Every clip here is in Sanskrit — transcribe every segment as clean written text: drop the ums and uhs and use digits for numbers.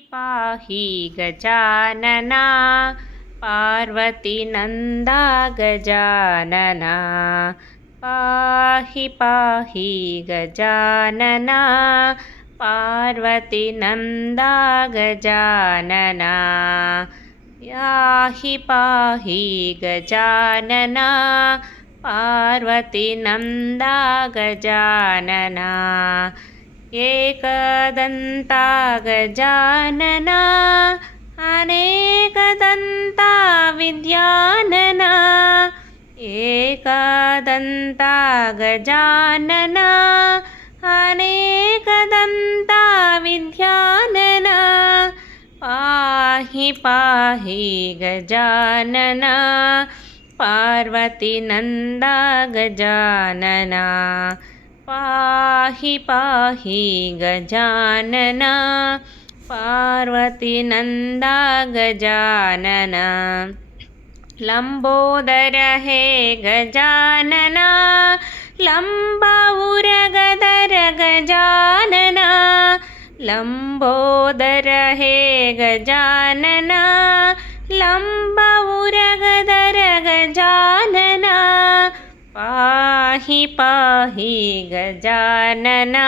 पाहि गजानना पार्वतीनन्दा गजानना पाहि पाहि गजानना पार्वतीनन्दा गजानना याहि पाहि गजानना पार्वतीनन्दा गजानना एकदन्ता गजानना अनेकदन्ता विद्यानना एकदन्ता गजानना अनेकदन्ता विद्यानना पाहि पाहि गजानना पार्वतीनन्दा गजानना पाहि पाहि गजानना पार्वतीनन्दा गजानना लम्बोदर हे गजानना लम्बउरगदर गजानना लम्बोदर हे गजानना लम्बउरगदर गजानना पाहि पाहि गजानना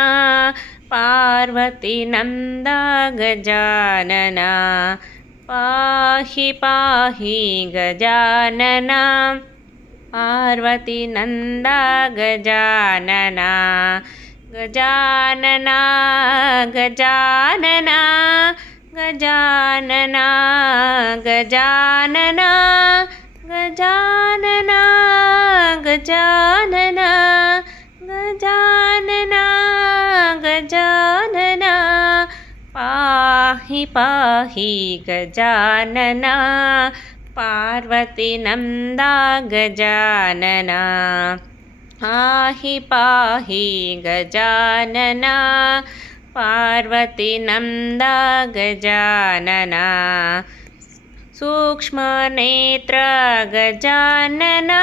पार्वतीनन्दा गजानना पाहि पाहि गजानना पार्वतीनन्दा गजानना गजानना गजानना गजानना गजानना गजानना गजानना गजानना गजानना पाहि पाहि गजानना पार्वतीनन्दा गजानना पाहि पाहि गजानना पार्वतीनन्दा गजानना सूक्ष्मनेत्र गजानना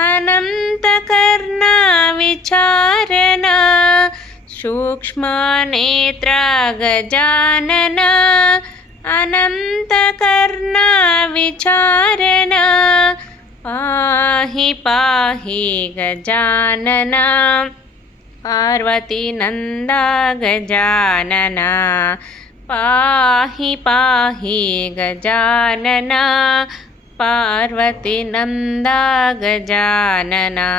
अनन्तकर्णा विचारणा सूक्ष्मनेत्र गजानना अनन्तकर्णा विचारणा पाहि पाहि गजानना पार्वतीनन्दा गजानना पाहि पाहि गजानना पार्वतीनन्दा गजानना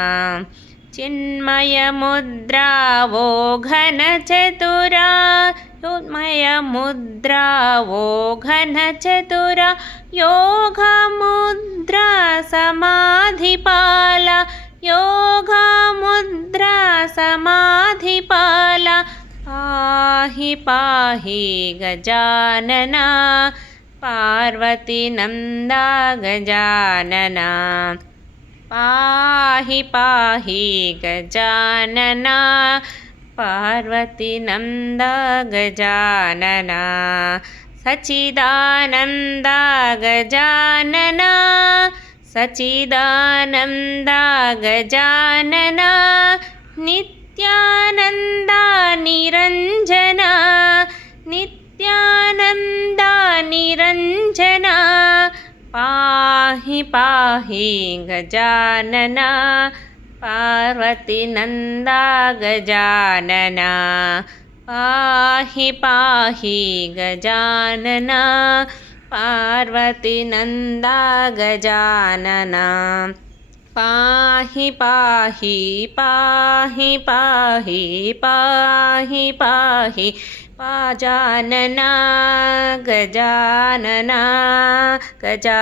चिन्मयमुद्रा वो घनचतुरा चिन्मयमुद्रा वो घनचतुरा योगमुद्रा समाधिपाला योगमुद्रा समाधिपाला पाहि पाहि गजानना पार्वतीनन्दा गजानना पाहि पाहि गजानना पार्वतीनन्दा गजानना सच्चिदानन्दा गजानना सच्चिदानन्दा गजानना नित्यानन्दा निरञ्जना नित्यानन्दा निरञ्जना पाहि पाहि गजानना पार्वतीनन्दा गजानना पाहि पाहि गजानना पार्वतीनन्दा गजानना पाहि पाहि पाहि पाहि पाहि पाहि गजानना गजानना गजा